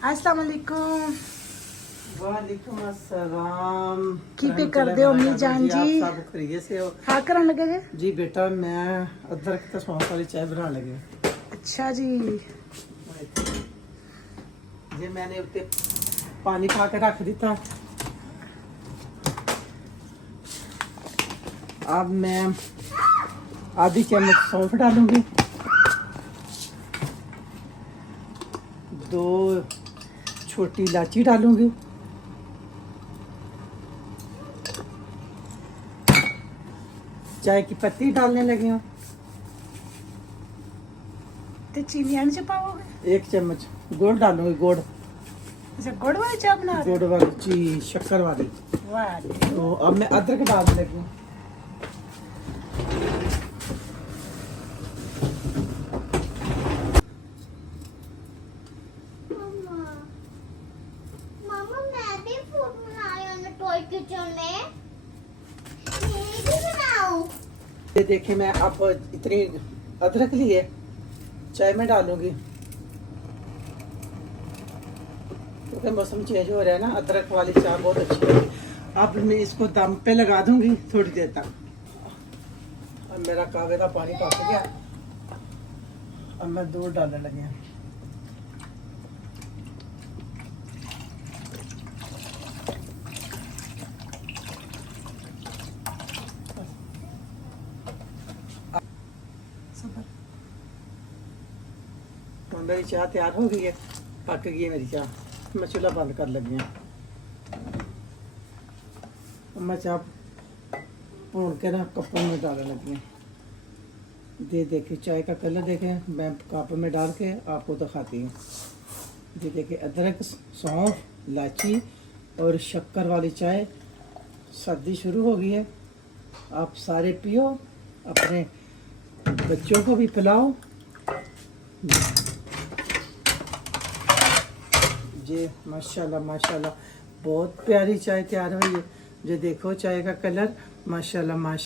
अस्सलाम वालेकुम। वालेकुम अस्सलाम। की पे कर दे अम्मी जान जी? आप सब खैरियत से हो? हाँ करन लगे जे? जी बेटा मैं अदरक ते सौंफ वाली चाय बनाने लगे। अच्छा जी। जी मैंने उत्ते पानी पा के रख दिता। अब मैं आधी चम्मच सौंफ डालूंगी, 2 छोटी इलायची डालूंगी, चाय की पत्ती डालने लगी हूँ, ते चीनी आने से पाओगे? 1 चम्मच गुड़ डालूंगी, गुड़ अच्छा गुड़ वाली चाय बना रहे गुड़ वाली ची शक्कर वाली। हो? वाह जी। तो अब मैं अदरक डालने लगी हूँ। मामा मैं भी फूड बना रही हूँ ना टॉय किचन में। मैं भी बनाऊँ। ये देखिए मैं अब इतनी अदरक ली है, चाय में डालूंगी क्योंकि मौसम चेंज हो रहा है ना, अदरक वाली चाय बहुत अच्छी है। अब मैं इसको दम पे लगा दूंगी थोड़ी देर तक। अब मेरा कावे का पानी पक गया, अब मैं दूध डालने लगी हूँ। तो मेरी चाय तैयार हो गई है, पक गई है मेरी चाय। मैं चूल्हा बंद कर लगी हूँ। अब मैं चाय भून के ना कपों में डालने लगी हूँ। देखिए चाय का कलर देखें, मैं कप में डाल के आपको दिखाती हूँ। ये देखिए अदरक, सौंफ, इलायची और शक्कर वाली चाय। सर्दी शुरू हो गई है, आप सारे पियो, अपने बच्चों को भी पिलाओ। जी माशाल्लाह माशाल्लाह बहुत प्यारी चाय तैयार हुई है। जो देखो चाय का कलर, माशाल्लाह माशाल्लाह।